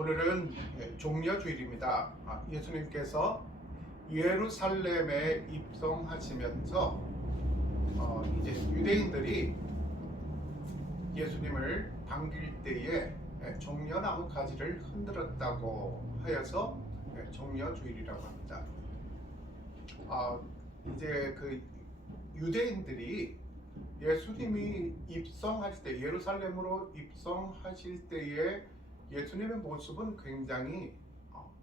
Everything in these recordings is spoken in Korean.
오늘은 종려주일입니다. 예수님께서 예루살렘에 입성하시면서 이제 유대인들이 예수님을 반길 때에 종려나무 가지를 흔들었다고 하여서 종려주일이라고 합니다. 이제 그 유대인들이 예수님이 입성하실 때, 예루살렘으로 입성하실 때에 예수님의 모습은 굉장히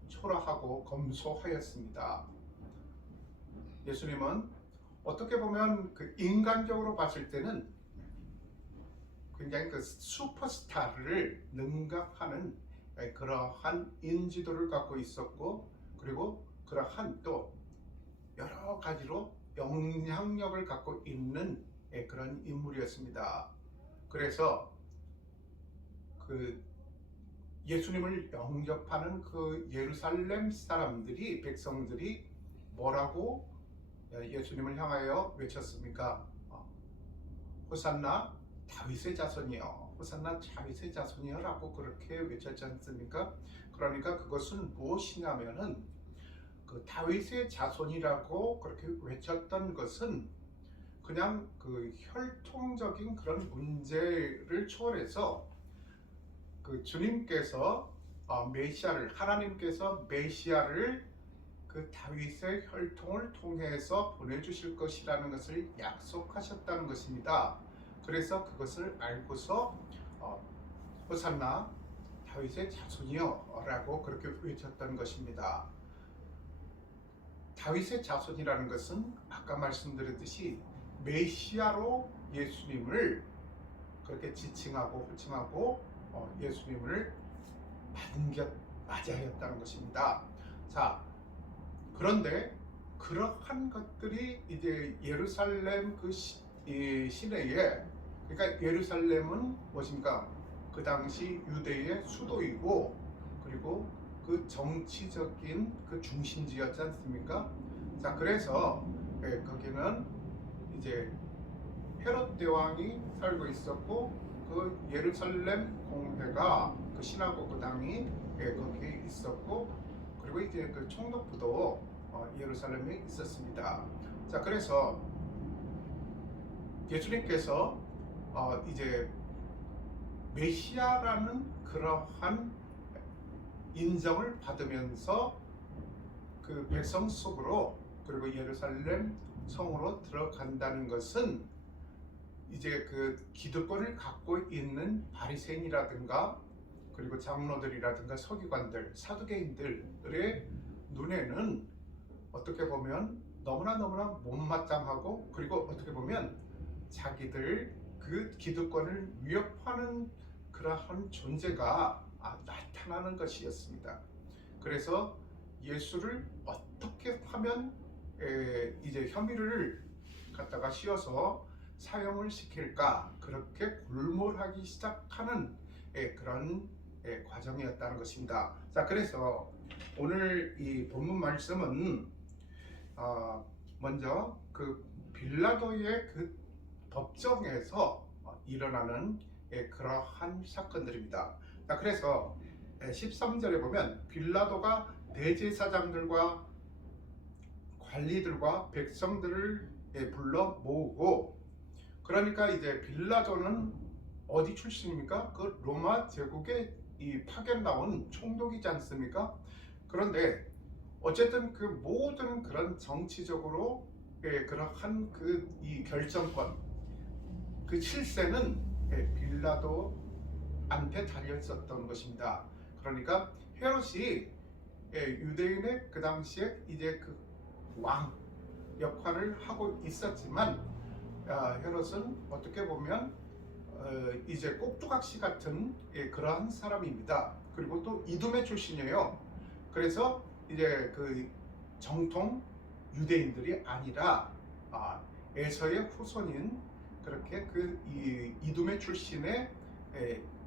초라하고 검소하였습니다. 예수님은 어떻게 보면 그 인간적으로 봤을 때는 굉장히 그 슈퍼스타를 능가하는 그러한 인지도를 갖고 있었고, 그리고 그러한 또 여러 가지로 영향력을 갖고 있는 그런 인물이었습니다. 그래서 그 예수님을 영접하는 그 예루살렘 사람들이, 백성들이 뭐라고 예수님을 향하여 외쳤습니까? 호산나 다윗의 자손이여, 호산나 다윗의 자손이여 라고 그렇게 외쳤지 않습니까? 그러니까 그것은 무엇이냐면은 그 다윗의 자손이라고 그렇게 외쳤던 것은 그냥 그 혈통적인 그런 문제를 초월해서 그 주님께서 메시아를, 하나님께서 메시아를 그 다윗의 혈통을 통해서 보내주실 것이라는 것을 약속하셨다는 것입니다. 그래서 그것을 알고서 호산나 다윗의 자손이여 라고 그렇게 외쳤던 것입니다. 다윗의 자손이라는 것은 아까 말씀드렸듯이 메시아로 예수님을 그렇게 지칭하고 호칭하고 예수님을 맞이하였다는 것입니다. 자, 그런데 그러한 것들이 이제 예루살렘 그 시내에, 그러니까 예루살렘은 무엇입니까? 그 당시 유대의 수도이고, 그리고 그 정치적인 그 중심지였지 않습니까? 자, 그래서 거기는 이제 헤롯 대왕이 살고 있었고, 그 예루살렘 공회가, 그 시나고그당이 거기에 있었고, 그리고 이제 그 총독부도 예루살렘에 있었습니다. 자, 그래서 예수님께서 이제 메시아라는 그러한 인정을 받으면서 그 백성 속으로, 그리고 예루살렘 성으로 들어간다는 것은 이제 그 기득권을 갖고 있는 바리새인이라든가, 그리고 장로들이라든가 서기관들, 사두개인들의 눈에는 어떻게 보면 너무나 못마땅하고, 그리고 어떻게 보면 자기들 그 기득권을 위협하는 그러한 존재가 나타나는 것이었습니다. 그래서 예수를 어떻게 하면 이제 혐의를 갖다가 씌워서 사형을 시킬까, 그렇게 골몰하기 시작하는 그런 과정이었다는 것입니다. 자, 그래서 오늘 이 본문 말씀은 먼저 그 빌라도의 그 법정에서 일어나는 그러한 사건들입니다. 자, 그래서 13절에 보면 빌라도가 대제사장들과 관리들과 백성들을 불러 모으고, 그러니까 이제 빌라도는 어디 출신입니까? 그 로마 제국의 이 파견 나온 총독이지 않습니까? 그런데 어쨌든 그 모든 그런 정치적으로 그러한 그 이 결정권, 그 실세는 빌라도한테 달려 있었던 것입니다. 그러니까 헤롯이 유대인의 그 당시에 이제 그 왕 역할을 하고 있었지만, 헤롯은 어떻게 보면 이제 꼭두각시 같은 그러한 사람입니다. 그리고 또 이두메 출신이에요. 그래서 이제 그 정통 유대인들이 아니라 에서의 후손인 그렇게 그 이두메 출신의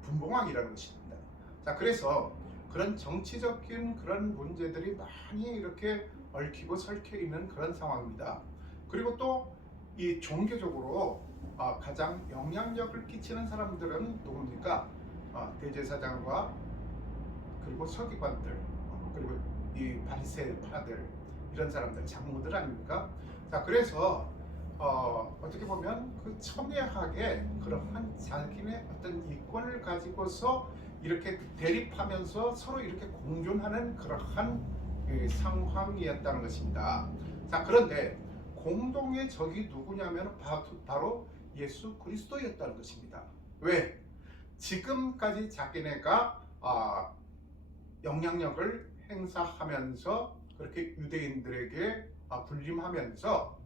분봉왕이라는 것입니다. 자, 그래서 그런 정치적인 그런 문제들이 많이 이렇게 얽히고 설켜 있는 그런 상황입니다. 그리고 또 이 종교적으로 가장 영향력을 끼치는 사람들은 누굽니까? 대제사장과 그리고 서기관들, 그리고 이 바리새파들, 이런 사람들, 장로들 아닙니까? 자, 그래서 어떻게 보면 그 첨예하게 그러한 자기네 어떤 이권을 가지고서 이렇게 대립하면서 서로 이렇게 공존하는 그러한 상황이었다는 것입니다. 자, 그런데 공동의 적이 누구냐면 바로 예수 그리스도였다는 것입니다. 왜? 지금까지 자기네가 영향력을 행사하면서 그렇게 유대인들에게 군림하면서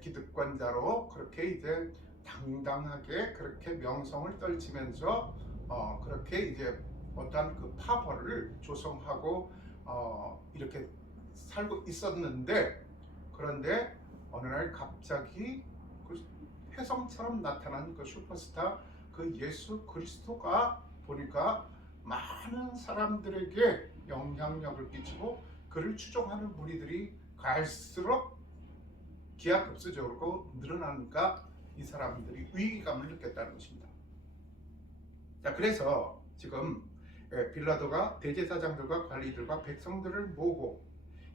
기득권자로 그렇게 이제 당당하게 그렇게 명성을 떨치면서 그렇게 이제 어떠한 그 파벌을 조성하고 이렇게 살고 있었는데, 그런데 어느 날 갑자기 그 혜성처럼 나타난 그 슈퍼스타 그 예수 그리스도가 보니까 많은 사람들에게 영향력을 끼치고 그를 추종하는 무리들이 갈수록 기하급수적으로 늘어나니까 이 사람들이 위기감을 느꼈다는 것입니다. 자, 그래서 지금 빌라도가 대제사장들과 관리들과 백성들을 모으고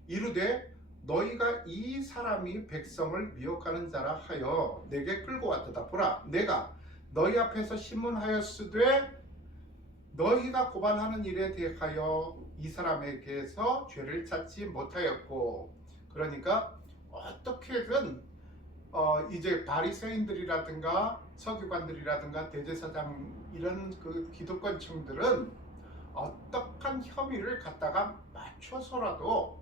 이르되 너희가 이 사람이 백성을 미혹하는 자라 하여 내게 끌고 왔도다. 보라, 내가 너희 앞에서 신문하였으되 너희가 고발하는 일에 대하여 이 사람에게서 죄를 찾지 못하였고, 그러니까 어떻게든 이제 바리새인들이라든가 서기관들이라든가 대제사장 이런 그 기득권층들은 어떠한 혐의를 갖다가 맞춰서라도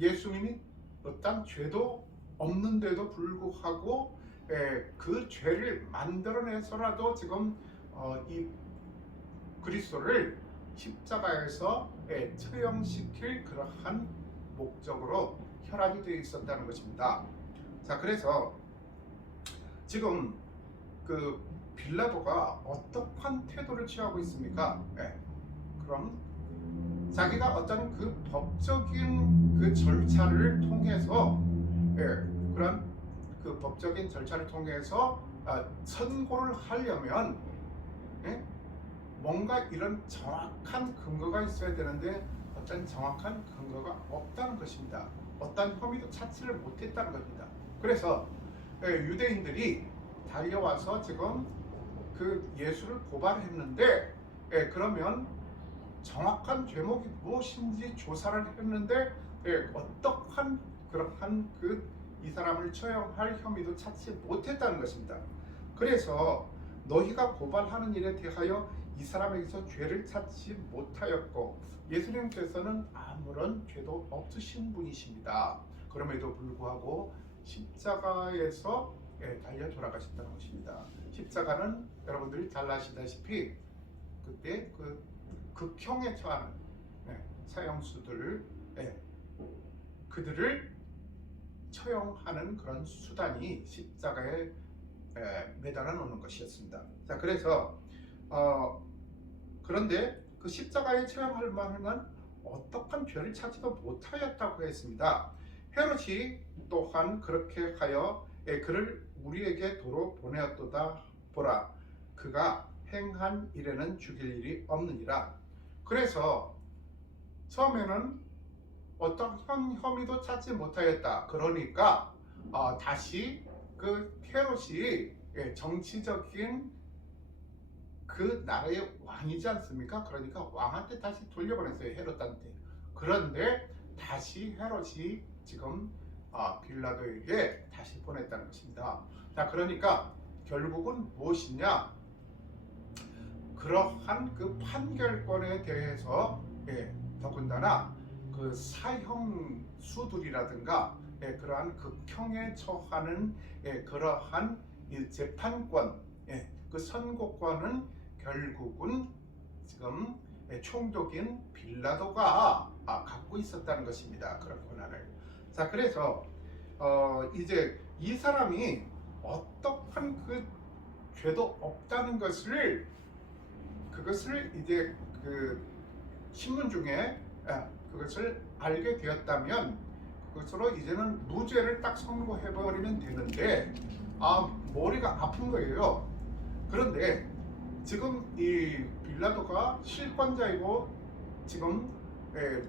예수님이 어떤 죄도 없는데도 불구하고 그 죄를 만들어내서라도 지금 이 그리스도를 십자가에서 처형시킬 그러한 목적으로 혈안이 되어 있었다는 것입니다. 자, 그래서 지금 그 빌라도가 어떠한 태도를 취하고 있습니까? 그럼 자기가 어떤 그 법적인 그 절차를 통해서 그런 그 법적인 절차를 통해서 선고를 하려면 뭔가 이런 정확한 근거가 있어야 되는데 어떤 정확한 근거가 없다는 것입니다. 어떤 혐의도 찾지를 못했다는 겁니다. 그래서 유대인들이 달려와서 지금 그 예수를 고발했는데 그러면 정확한 죄목이 무엇인지 조사를 했는데 어떠한 그러한 이 사람을 처형할 혐의도 찾지 못했다는 것입니다. 그래서 너희가 고발하는 일에 대하여 이 사람에게서 죄를 찾지 못하였고, 예수님께서는 아무런 죄도 없으신 분이십니다. 그럼에도 불구하고 십자가에서 달려 돌아가셨다는 것입니다. 십자가는 여러분들이 잘 아시다시피 그때 그 극형에 처하는 사형수들, 그들을 처형하는 그런 수단이 십자가에 매달아 놓는 것이었습니다. 자, 그래서 그런데 그 십자가에 처형할 만한 어떠한 죄를 찾지도 못하였다고 했습니다. 헤롯이 또한 그렇게 하여 그를 우리에게 도로 보내었도다. 보라, 그가 행한 일에는 죽일 일이 없느니라. 그래서 처음에는 어떤 혐의도 찾지 못하였다. 그러니까 다시 그 헤롯이 정치적인 그 나라의 왕이지 않습니까? 그러니까 왕한테 다시 돌려보냈어요, 헤롯한테. 그런데 다시 헤롯이 지금 빌라도에게 다시 보냈다는 것입니다. 자, 그러니까 결국은 무엇이냐? 그러한 그 판결권에 대해서 더군다나 그 사형수들이라든가 그러한 극형에 처하는 그러한 재판권, 그 선고권은 결국은 지금 총독인 빌라도가 갖고 있었다는 것입니다. 그런 권한을. 자, 그래서 이제 이 사람이 어떠한 그 죄도 없다는 것을 그것을 이제 그 신문 중에 그것을 알게 되었다면 그것으로 이제는 무죄를 딱 선고해버리면 되는데 머리가 아픈 거예요. 그런데 지금 이 빌라도가 실권자이고 지금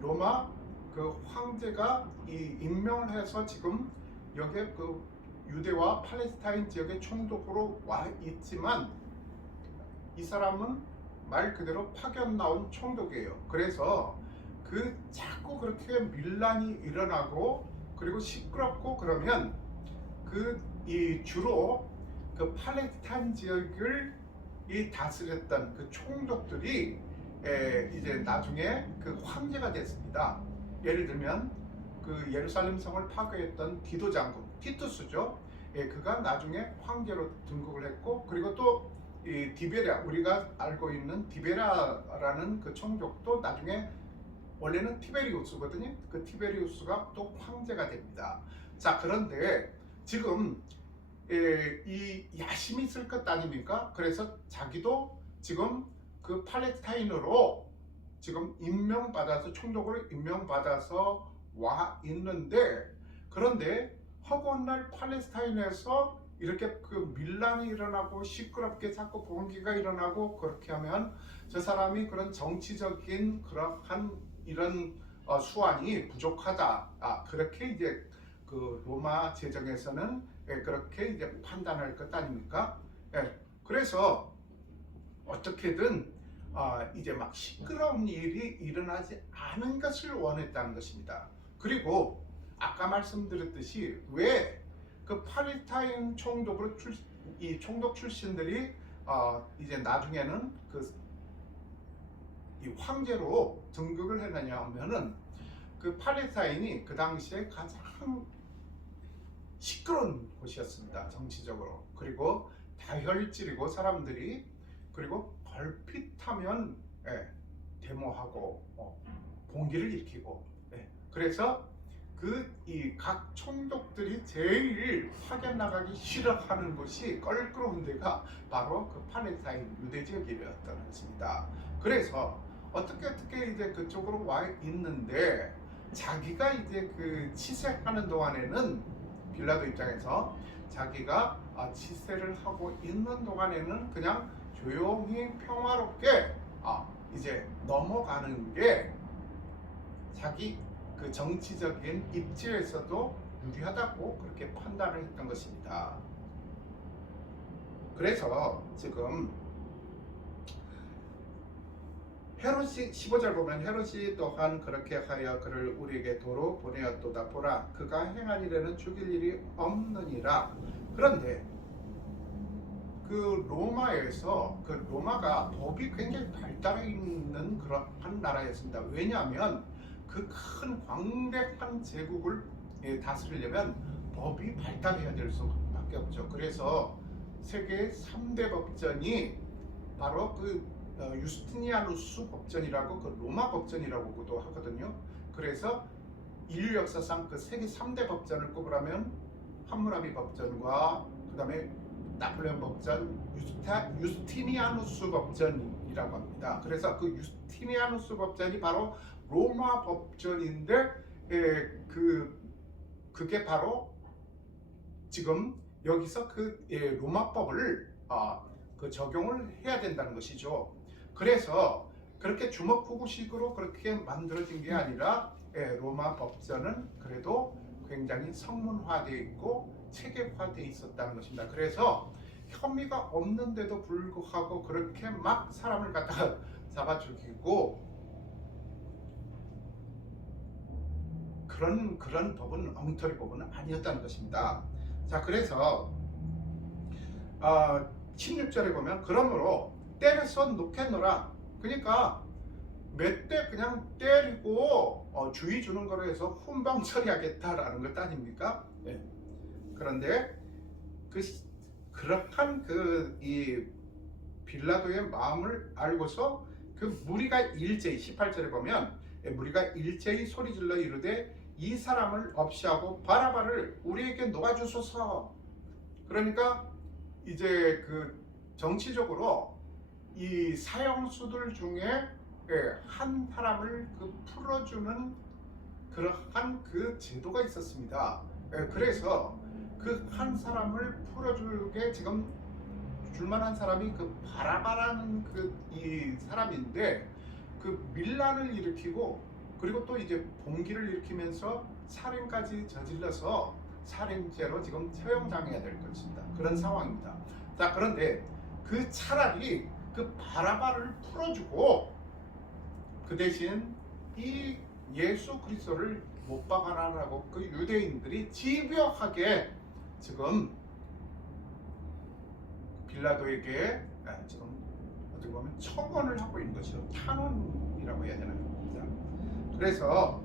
로마 그 황제가 이 임명을 해서 지금 여기에 그 유대와 팔레스타인 지역의 총독으로 와 있지만 이 사람은 말 그대로 파견 나온 총독이에요. 그래서 그 자꾸 그렇게 밀란이 일어나고 그리고 시끄럽고 그러면 그 이 주로 그 팔레스타인 지역을 이 다스렸던 그 총독들이 이제 나중에 그 황제가 됐습니다. 예를 들면 그 예루살렘 성을 파괴했던 디도 장군 티투스죠. 그가 나중에 황제로 등극을 했고, 그리고 또 이 디베랴, 우리가 알고 있는 디베랴라는 그 총독도 나중에 원래는 티베리우스거든요. 그 티베리우스가 또 황제가 됩니다. 자, 그런데 지금 이 야심이 있을 것 아닙니까? 그래서 자기도 지금 그 팔레스타인으로 지금 임명받아서 총독으로 임명받아서 와 있는데, 그런데 허구한 팔레스타인에서 이렇게 그 밀란이 일어나고 시끄럽게 자꾸 봉기가 일어나고 그렇게 하면 저 사람이 그런 정치적인 그러한 이런 수완이 부족하다. 그렇게 이제 그 로마 제정에서는 그렇게 이제 판단할 것 아닙니까? 그래서 어떻게든 이제 막 시끄러운 일이 일어나지 않은 것을 원했다는 것입니다. 그리고 아까 말씀드렸듯이 왜 그 팔레스타인 총독으로 이 총독 출신들이 이제 나중에는 이 황제로 등극을 했느냐 하면은 그 팔레스타인이 그 당시에 가장 시끄러운 곳이었습니다. 정치적으로. 그리고 다혈질이고 사람들이, 그리고 벌핏하면 데모하고 봉기를 일으키고, 그래서 이 각 총독들이 제일 파견 나가기 싫어하는 곳이 껄끄러운 데가 바로 그 팔레스타인 유대 지역이었던 것입니다. 그래서 어떻게 이제 그쪽으로 와 있는데, 자기가 이제 그 치세하는 동안에는 빌라도 입장에서 자기가 치세를 하고 있는 동안에는 그냥 조용히 평화롭게 이제 넘어가는 게 자기 그 정치적인 입지에서도 유리하다고 그렇게 판단을 했던 것입니다. 그래서 지금 헤롯이 15절 보면 헤롯이 또한 그렇게 하여 그를 우리에게 도로 보내었도다. 보라, 그가 행한 일에는 죽일 일이 없느니라. 그런데 그 로마에서 그 로마가 법이 굉장히 발달해 있는 그런 나라였습니다. 왜냐하면 그 큰 광대한 제국을 다스리려면 법이 발달해야 될 수밖에 없죠. 그래서 세계 3대 법전이 바로 그 유스티니아누스 법전이라고, 그 로마 법전이라고도 하거든요. 그래서 인류 역사상 그 세계 3대 법전을 꼽으라면 함무라비 법전과 그 다음에 나폴레옹 법전, 유스티니아누스 법전이라고 합니다. 그래서 그 유스티니아누스 법전이 바로 로마 법전인데 그게 바로 지금 여기서 그 로마법을 그 적용을 해야 된다는 것이죠. 그래서 그렇게 주먹구구식으로 그렇게 만들어진 게 아니라 로마 법전은 그래도 굉장히 성문화되어 있고 체계화되어 있었다는 것입니다. 그래서 혐의가 없는데도 불구하고 그렇게 막 사람을 갖다가 잡아 죽이고 그런 법은 엉터리 법은 아니었다는 것입니다. 자, 그래서 16절에 보면 그러므로 때려서 놓겠노라. 그러니까 몇 대 그냥 때리고 주의 주는 거로 해서 훈방 처리하겠다라는 것 아닙니까? 그런데 그러한 이 빌라도의 마음을 알고서 그 무리가 일제히 18절에 보면 무리가 일제히 소리질러 이르되 이 사람을 없이하고 바라바를 우리에게 놓아주소서. 그러니까 이제 그 정치적으로 이 사형수들 중에 한 사람을 풀어주는 그러한 그 제도가 있었습니다. 그래서 그 한 사람을 풀어주게 지금 줄만한 사람이 그 바라바라는 이 사람인데, 그 밀란을 일으키고 그리고 또 이제 봉기를 일으키면서 살인까지 저질러서 살인죄로 지금 처형당해야 될 것입니다. 그런 상황입니다. 자, 그런데 그 차라리 그 바라바를 풀어주고 그 대신 이 예수 그리스도를 못 박아라라고 그 유대인들이 집요하게 지금 빌라도에게 지금 어떻게 보면 청원을 하고 있는 것이죠. 탄원이라고 해야 되나요? 그래서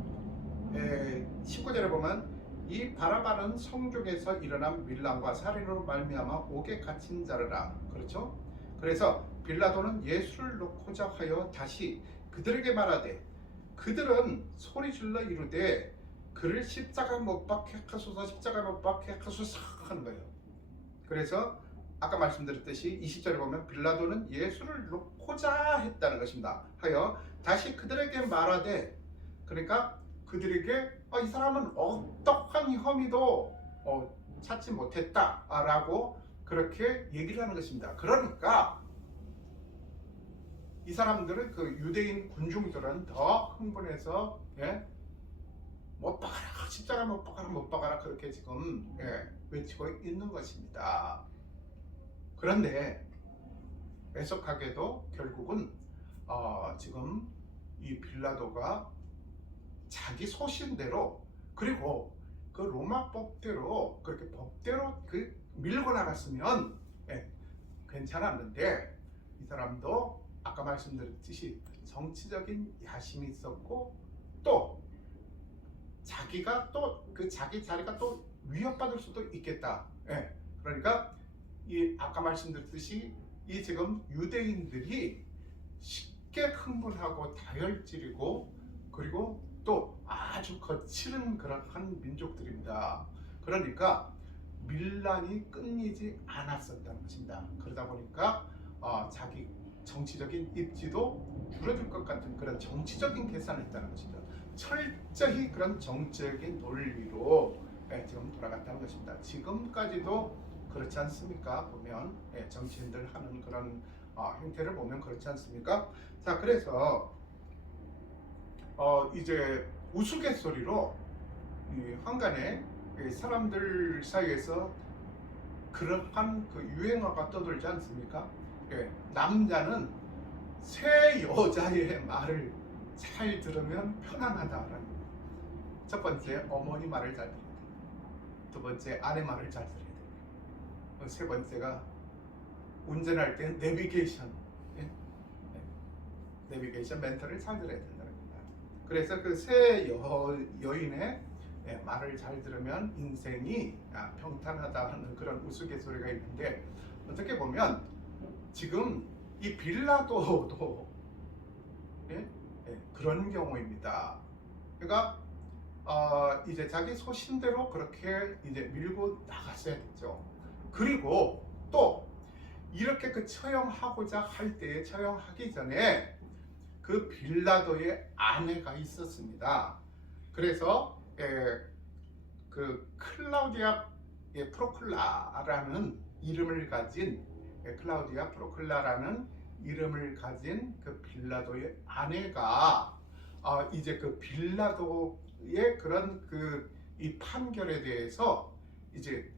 19절에 보면 이 바라바는 성중에서 일어난 밀란과 살인으로 말미암아 옥에 갇힌 자르라. 그렇죠? 그래서 빌라도는 예수를 놓고자 하여 다시 그들에게 말하되 그들은 소리질러 이르되 그를 십자가 못 박게 하소서, 십자가 못 박게 하소서 하는 거예요. 그래서 아까 말씀드렸듯이 20절에 보면 빌라도는 예수를 놓고자 했다는 것입니다. 하여 다시 그들에게 말하되, 그러니까 그들에게 이 사람은 어떠한 혐의도 찾지 못했다라고 그렇게 얘기를 하는 것입니다. 그러니까 이 사람들은 그 유대인 군중들은 더 흥분해서 못 박아라, 십자가 못 박아라, 못 박아라 그렇게 지금 외치고 있는 것입니다. 그런데 애석하게도 결국은 지금 이 빌라도가 자기 소신대로 그리고 그 로마 법대로 그렇게 법대로 그 밀고 나갔으면 괜찮았는데 이 사람도 아까 말씀드렸듯이 정치적인 야심이 있었고 또 자기가 또 그 자기 자리가 또 위협받을 수도 있겠다. 그러니까 이 아까 말씀드렸듯이 이 지금 유대인들이 쉽게 흥분하고 다혈질이고 그리고 또 아주 거칠은 그러한 민족들입니다. 그러니까 밀란이 끊이지 않았었다는 것입니다. 그러다 보니까 자기 정치적인 입지도 줄어들 것 같은 그런 정치적인 계산을 했다는 것입니다. 철저히 그런 정치적인 논리로 지금 돌아갔다는 것입니다. 지금까지도 그렇지 않습니까? 보면 정치인들 하는 그런 행태를 보면 그렇지 않습니까? 자, 그래서 이제 우스갯소리로 이 한간에 사람들 사이에서 그러한 그 유행어가 떠돌지 않습니까? 남자는 새 여자의 말을 잘 들으면 편안하다라는. 첫 번째, 어머니 말을 잘 들어야 돼. 두 번째, 아내 말을 잘 들어야 돼. 세 번째가 운전할 때 내비게이션 멘트를 잘 들어야 된다는 겁니다. 그래서 그 새 여인의 말을 잘 들으면 인생이 평탄하다 하는 그런 우스갯소리가 있는데, 어떻게 보면 지금 이 빌라도도 그런 경우입니다. 그러니까 이제 자기 소신대로 그렇게 이제 밀고 나갔어야 됐죠. 그리고 또 이렇게 그 처형하고자 할 때 처형하기 전에 그 빌라도의 아내가 있었습니다. 그래서 그 클라우디아 프로클라라는 이름을 가진 클라우디아 프로클라라는 이름을 가진 그 빌라도의 아내가 이제 그 빌라도의 그런 그 이 판결에 대해서 이제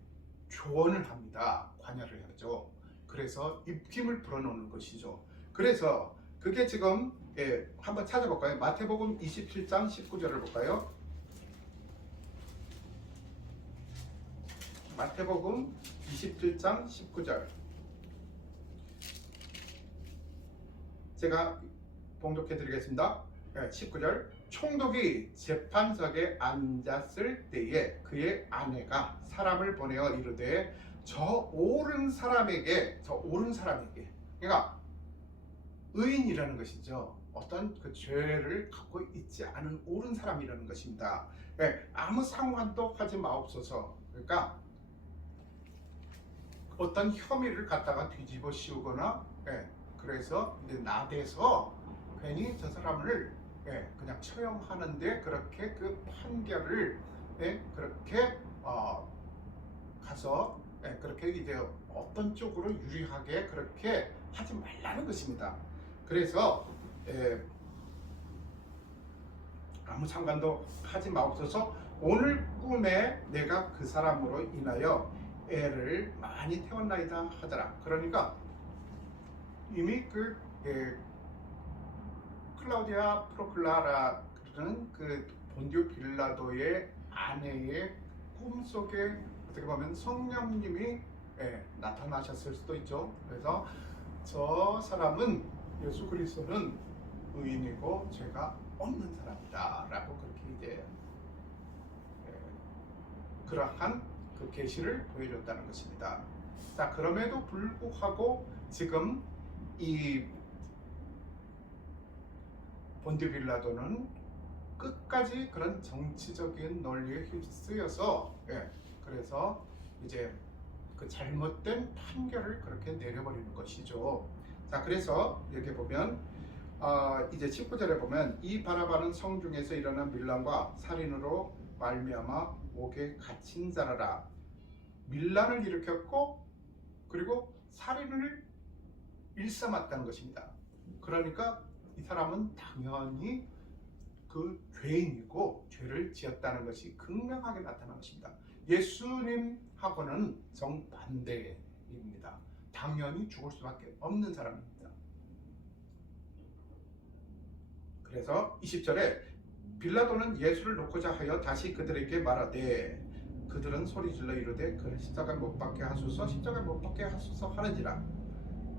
조언을 합니다. 관여를 하죠. 그래서 입김을 불어넣는 것이죠. 그래서 그게 지금 한번 찾아볼까요? 마태복음 27장 19절을 볼까요? 마태복음 27장 19절. 제가 봉독해 드리겠습니다. 19절. 총독이 재판석에 앉았을 때에 그의 아내가 사람을 보내어 이르되 저 옳은 사람에게 그러니까 의인이라는 것이죠. 어떤 그 죄를 갖고 있지 않은 옳은 사람이라는 것입니다. 아무 상관도 하지 마옵소서. 그러니까 어떤 혐의를 갖다가 뒤집어 씌우거나 그래서 이제 나대서 괜히 저 사람을 그냥 처형하는데 그렇게 그 판결을 그렇게 가서 그렇게 이제 어떤 쪽으로 유리하게 그렇게 하지 말라는 것입니다. 그래서 아무 상관도 하지 마옵소서. 오늘 꿈에 내가 그 사람으로 인하여 애를 많이 태웠나이다 하더라. 그러니까 이미 클라우디아 프로클라라는 그 본디오 빌라도의 아내의 꿈속에 어떻게 보면 성령님이 나타나셨을 수도 있죠. 그래서 저 사람은 예수 그리스도는 의인이고 죄가 없는 사람이다 라고 그렇게 이제 그러한 그 계시를 보여줬다는 것입니다. 자, 그럼에도 불구하고 지금 이 본디오 빌라도는 끝까지 그런 정치적인 논리에 휩쓰여서 그래서 이제 그 잘못된 판결을 그렇게 내려버리는 것이죠. 자, 그래서 이렇게 보면 이제 19절에 보면 이 바라바는 성중에서 일어난 밀란과 살인으로 말미암아 옥에 갇힌 자라라. 밀란을 일으켰고 그리고 살인을 일삼았다는 것입니다. 그러니까 이 사람은 당연히 그 죄인이고 죄를 지었다는 것이 극명하게 나타난 것입니다. 예수님하고는 정반대입니다. 당연히 죽을 수밖에 없는 사람입니다. 그래서 20절에 빌라도는 예수를 놓고자 하여 다시 그들에게 말하되 그들은 소리질러 이르되 그를 십자가에 못 박게 하소서 십자가에 못 박게 하소서 하는지라.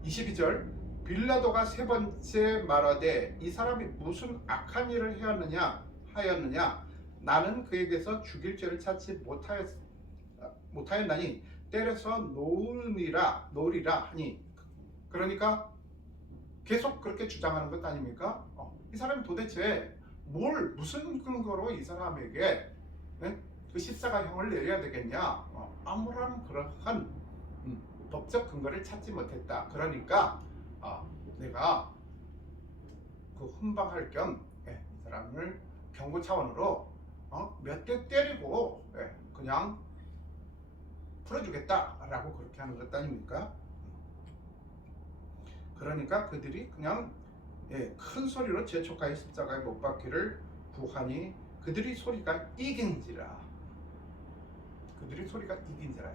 22절 빌라도가 세 번째 말하되 이 사람이 무슨 악한 일을 하였느냐 나는 그에게서 죽일 죄를 찾지 못하였나니 때려서 놓으리라 하니. 그러니까 계속 그렇게 주장하는 것 아닙니까? 이 사람이 도대체 무슨 근거로 이 사람에게 그 십자가형을 내려야 되겠냐? 아무런 그러한 법적 근거를 찾지 못했다. 그러니까 내가 그 훈방할 겸 이 사람을 경고 차원으로 몇 대 때리고 그냥 풀어주겠다라고 그렇게 하는 것 아닙니까? 그러니까 그들이 그냥 큰 소리로 재촉하여 십자가에 못 박기를 구하니 그들이 소리가 이긴지라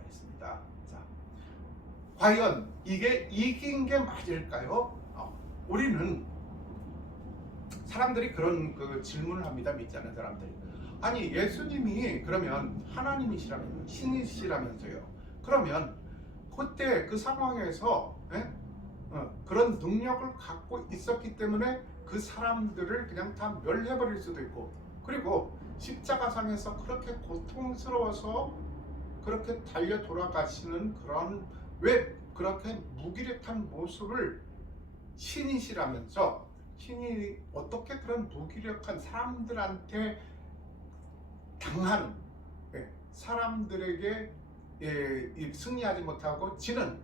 했습니다. 자, 과연 이게 이긴 게 맞을까요? 우리는 사람들이 그런 그 질문을 합니다. 믿지 않는 사람들이. 아니 예수님이 그러면 하나님이시라면 신이시라면서요. 그러면 그때 그 상황에서 그런 능력을 갖고 있었기 때문에 그 사람들을 그냥 다 멸해버릴 수도 있고, 그리고 십자가상에서 그렇게 고통스러워서 그렇게 달려 돌아가시는 그런 왜 그렇게 무기력한 모습을 신이시라면서 신이 어떻게 그런 무기력한 사람들한테 당하는 사람들에게 승리하지 못하고 지는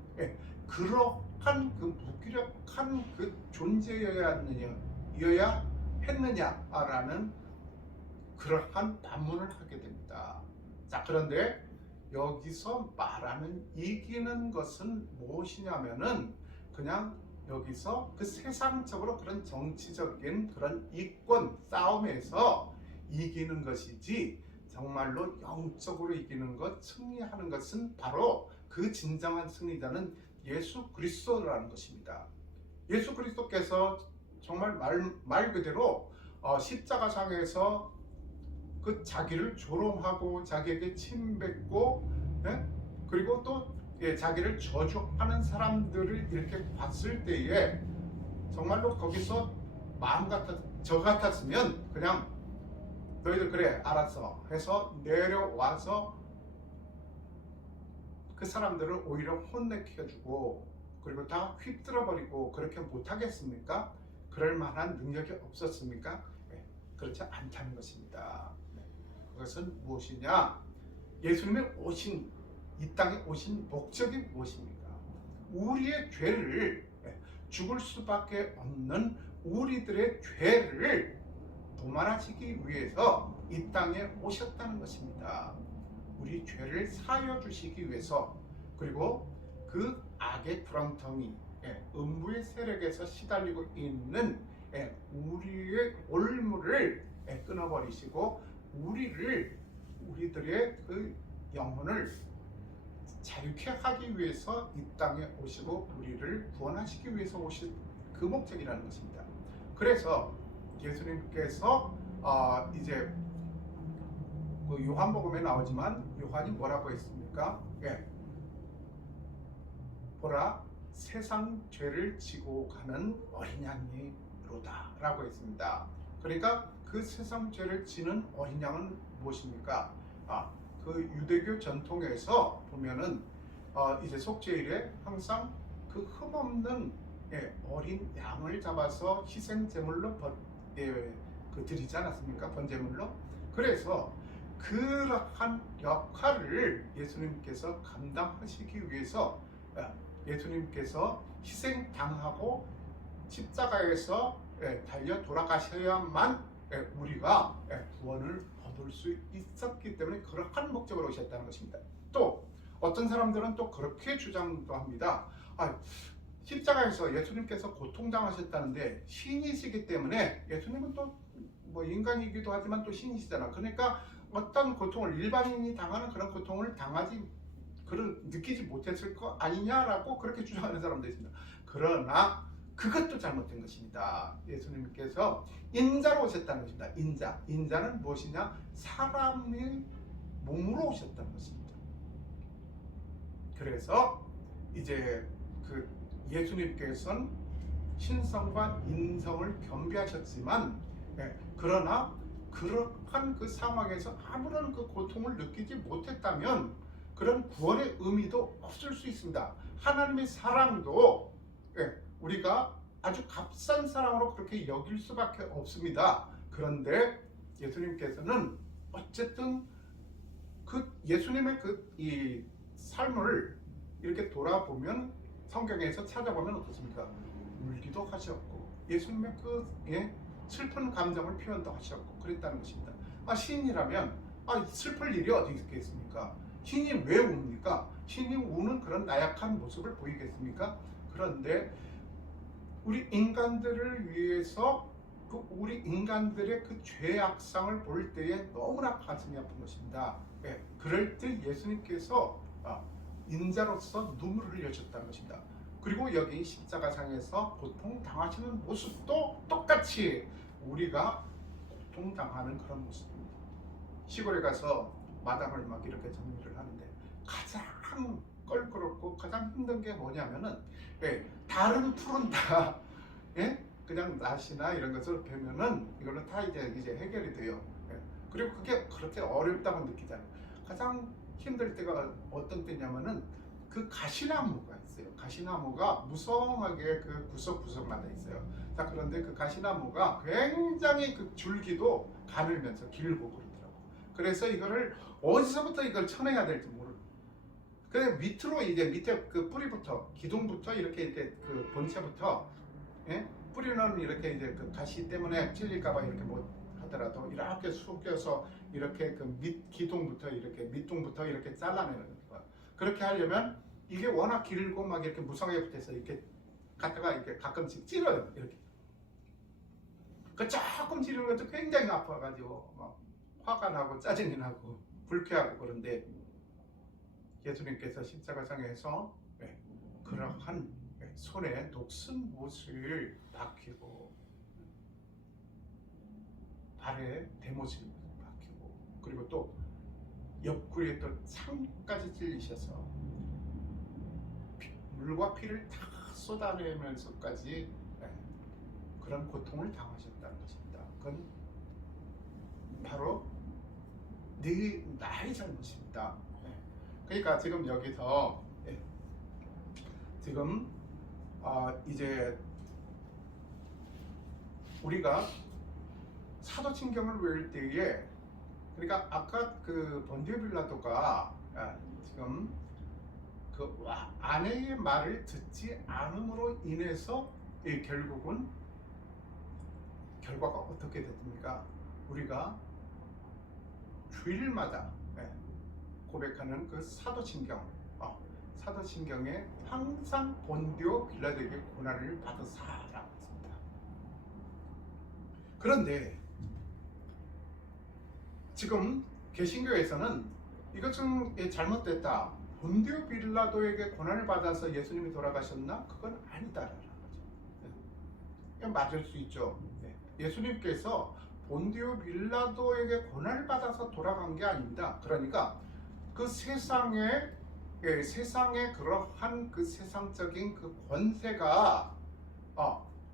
그러한 그 무기력한 그 존재여야 했느냐라는 그러한 반문을 하게 됩니다. 자, 그런데 여기서 말하는 이기는 것은 무엇이냐면은 그냥 여기서 그 세상적으로 그런 정치적인 그런 이권 싸움에서 이기는 것이지 정말로 영적으로 이기는 것, 승리하는 것은 바로 그 진정한 승리자는 예수 그리스도라는 것입니다. 예수 그리스도께서 정말 말 그대로 십자가상에서 그 자기를 조롱하고 자기에게 침뱉고 그리고 또 자기를 저주하는 사람들을 이렇게 봤을 때에 정말로 거기서 저 같았으면 그냥 너희들 그래 알았어 해서 내려와서 그 사람들을 오히려 혼내켜주고 그리고 다 휩쓸어버리고 그렇게 못하겠습니까? 그럴 만한 능력이 없었습니까? 그렇지 않다는 것입니다. 그것은 무엇이냐? 예수님이 이 땅에 오신 목적이 무엇입니까? 우리의 죄를 죽을 수밖에 없는 우리들의 죄를 도말하시기 위해서 이 땅에 오셨다는 것입니다. 우리 죄를 사여 주시기 위해서, 그리고 그 악의 구렁텅이 음부의 세력에서 시달리고 있는 우리의 올무를 끊어버리시고 우리들의 그 영혼을 자유케 하기 위해서 이 땅에 오시고 우리를 구원하시기 위해서 오신 그 목적이라는 것입니다. 그래서 예수님께서 이제 그 요한복음에 나오지만 요한이 뭐라고 했습니까? 보라, 세상 죄를 지고 가는 어린 양이로다 라고 했습니다. 그러니까 그 세상 죄를 지는 어린 양은 무엇입니까? 그 유대교 전통에서 보면은 이제 속죄일에 항상 그 흠없는 어린 양을 잡아서 희생 제물로 드리지 않았습니까? 번제물로. 그래서 그러한 역할을 예수님께서 감당하시기 위해서 예수님께서 희생당하고 십자가에서 달려 돌아가셔야만 우리가 구원을 얻을 수 있었기 때문에 그러한 목적으로 오셨다는 것입니다. 또 어떤 사람들은 또 그렇게 주장도 합니다. 십자가에서 예수님께서 고통당하셨다는데 신이시기 때문에, 예수님은 또 뭐 인간이기도 하지만 또 신이시잖아. 그러니까 어떤 고통을, 일반인이 당하는 그런 고통을 느끼지 못했을 거 아니냐라고 그렇게 주장하는 사람도 있습니다. 그러나 그것도 잘못된 것입니다. 예수님께서 인자로 오셨다는 것입니다. 인자는 무엇이냐? 사람의 몸으로 오셨다는 것입니다. 그래서 이제 그 예수님께서는 신성과 인성을 겸비하셨지만, 그러나 그러한 그 상황에서 아무런 그 고통을 느끼지 못했다면 그런 구원의 의미도 없을 수 있습니다. 하나님의 사랑도 우리가 아주 값싼 사랑으로 그렇게 여길 수밖에 없습니다. 그런데 예수님께서는 어쨌든 그 예수님의 이 삶을 이렇게 돌아보면, 성경에서 찾아보면 어떻습니까? 울기도 하셨고 예수님의 슬픈 감정을 표현도 하셨고 그랬다는 것입니다. 신이라면 슬플 일이 어디 있겠습니까? 신이 왜 웁니까? 신이 우는 그런 나약한 모습을 보이겠습니까? 그런데 우리 인간들을 위해서 우리 인간들의 그 죄악상을 볼 때에 너무나 가슴이 아픈 것입니다. 그럴 때 예수님께서 인자로서 눈물을 흘려줬다는 것입니다. 그리고 여기 십자가상에서 고통당하시는 모습도 똑같이 우리가 고통당하는 그런 모습입니다. 시골에 가서 마당을 막 이렇게 정리를 하는데 가장 껄끄럽고 가장 힘든 게 뭐냐면은 다른 풀은 다 그냥 낫이나 이런 것을 베면은 이걸로 다 이제 해결이 돼요. 그리고 그게 그렇게 어렵다고 느끼잖아요. 가장 힘들 때가 어떤 때냐면은 그 가시나무가 있어요. 가시나무가 무성하게 그 구석구석마다 있어요. 자, 그런데 그 가시나무가 굉장히 그 줄기도 가늘면서 길고 그러더라고. 그래서 이거를 어디서부터 이걸 쳐내야 될지 모르고. 그래 밑으로 이제 밑에 그 뿌리부터, 기둥부터 이렇게 그 본체부터, 뿌리는 이렇게 이제 그 가시 때문에 찔릴까봐 이렇게 못 하더라도 이렇게 숙여서 이렇게 그 기둥부터 이렇게 밑둥부터 이렇게 잘라내는 거야. 그렇게 하려면 이게 워낙 길고 막 이렇게 무성하게 붙어서 이렇게 갖다가 이렇게 가끔씩 찔러요. 이렇게. 그 조금 찌르는 것도 굉장히 아파가지고 막 화가 나고 짜증이 나고 불쾌하고. 그런데 예수님께서 십자가상에서 그러한 손에 녹슨 못을 박히고 발에 대못을 박히고 그리고 또 옆구리에 또 창까지 찔리셔서 물과 피를 다 쏟아내면서까지 그런 고통을 당하셨다는 것입니다. 그건 바로 나의 잘못입니다. 그러니까 지금 여기서 지금 이제 우리가 사도신경을 외울 때에, 그러니까 아까 그 본디오 빌라도가 지금 그 아내의 말을 듣지 않음으로 인해서 결국은 결과가 어떻게 됐습니까? 우리가 주일마다 고백하는 그 사도신경에 항상 본디오 빌라도에게 고난을 받으사라고 했습니다. 그런데 지금 개신교에서는 이것 좀 잘못됐다. 본디오 빌라도에게 고난을 받아서 예수님이 돌아가셨나? 그건 아니다라는 거죠. 네. 맞을 수 있죠. 네. 예수님께서 본디오 빌라도에게 고난을 받아서 돌아간 게 아닙니다. 그러니까 그 세상의 그러한 그 세상적인 그 권세가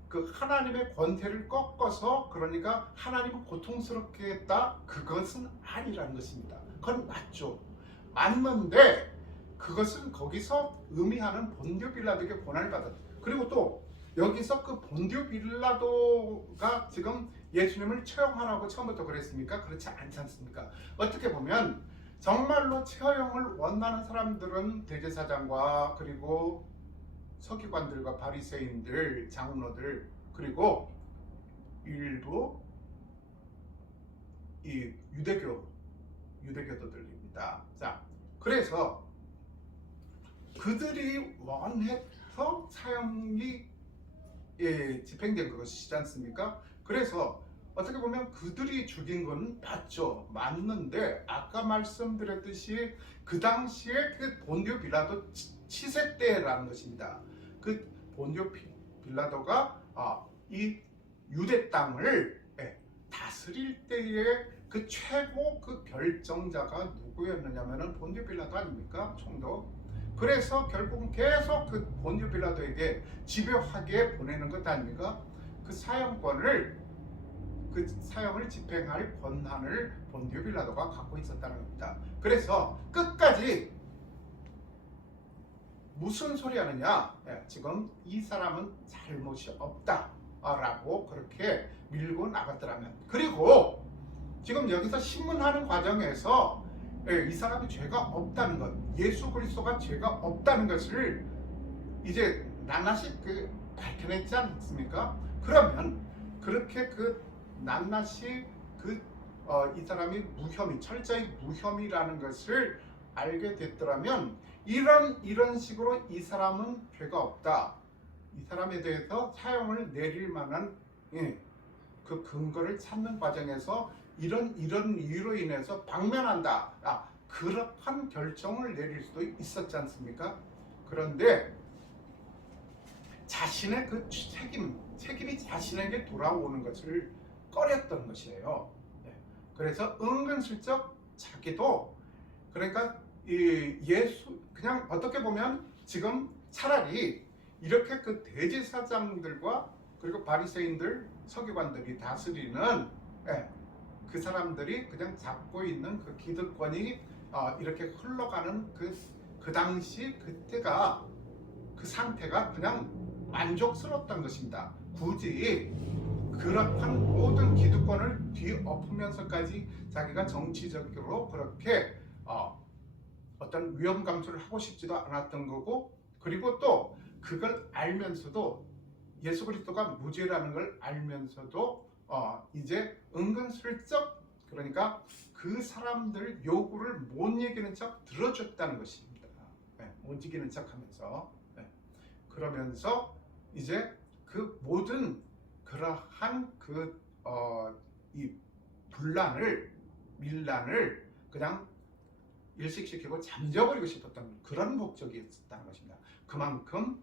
그 하나님의 권세를 꺾어서 그러니까 하나님을 고통스럽게 했다. 그것은 아니라는 것입니다. 그건 맞죠. 맞는데 그것은 거기서 의미하는 본디오 빌라도에게 고난을 받았다. 그리고 또 여기서 그 본디오 빌라도가 지금 예수님을 처형하라고 처음부터 그랬습니까? 그렇지 않지 않습니까? 어떻게 보면 정말로 처형을 원하는 사람들은 대제사장과 그리고 서기관들과 바리새인들, 장로들 그리고 일부 이 유대교도들입니다. 자, 그래서 그들이 원해서 사형이 집행된 것이지 않습니까? 그래서 어떻게 보면 그들이 죽인 건 맞죠. 맞는데 아까 말씀드렸듯이 그 당시에 그 본디오 빌라도 치세 때라는 것입니다. 그 본디오 빌라도가 이 유대 땅을 다스릴 때의 그 최고 그 결정자가 누구였느냐면은 본디오 빌라도 아닙니까? 총독. 그래서 결국은 계속 그 본디오 빌라도에게 집요하게 보내는 것 아닙니까? 그 사형권을 그 사형을 집행할 권한을 본디오 빌라도가 갖고 있었다는 겁니다. 그래서 끝까지 무슨 소리 하느냐? 지금 이 사람은 잘못이 없다라고 그렇게 밀고 나갔더라면, 그리고 지금 여기서 신문하는 과정에서 이 사람이 죄가 없다는 것, 예수 그리스도가 죄가 없다는 것을 이제 낱낱이 밝혀냈지 않습니까? 그러면 그렇게 낱낱이 이 사람이 철저히 무혐의라는 것을 알게 됐더라면 이런 식으로 이 사람은 죄가 없다, 이 사람에 대해서 사형을 내릴 만한 그 근거를 찾는 과정에서 이런 이유로 인해서 방면한다, 그러한 결정을 내릴 수도 있었지 않습니까? 그런데 자신의 그 책임이 자신에게 돌아오는 것을 꺼렸던 것이에요. 그래서 은근슬쩍 자기도, 그러니까 그냥 어떻게 보면 지금 차라리 이렇게 그 대제사장들과 그리고 바리새인들, 서기관들이 다스리는 그 사람들이 그냥 잡고 있는 그 기득권이 이렇게 흘러가는 그 당시 그때가 그 상태가 그냥 만족스럽던 것입니다. 굳이 그러한 모든 기득권을 뒤엎으면서까지 자기가 정치적으로 그렇게 어떤 위험 감수를 하고 싶지도 않았던 거고, 그리고 또 그걸 알면서도 예수 그리스도가 무죄라는 걸 알면서도 이제 은근슬쩍, 그러니까 그 사람들 요구를 못 이기는 척 들어줬다는 것입니다. 못 이기는 척하면서 그러면서 이제 그 모든 그러한 이 밀란을 그냥 일식시키고 잠재워버리고 싶었던 그런 목적이 있었다는 것입니다. 그만큼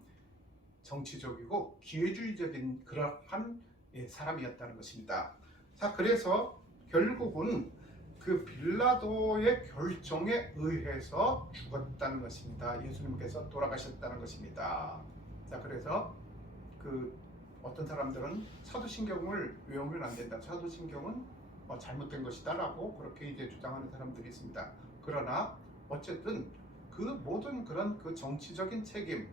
정치적이고 기회주의적인 그러한 사람이었다는 것입니다. 자, 그래서 결국은 그 빌라도의 결정에 의해서 죽었다는 것입니다. 예수님께서 돌아가셨다는 것입니다. 자, 그래서 어떤 사람들은 사도신경을 외우면 안 된다, 사도신경은 잘못된 것이다라고 그렇게 이제 주장하는 사람들이 있습니다. 그러나 어쨌든 그 모든 그런 그 정치적인 책임,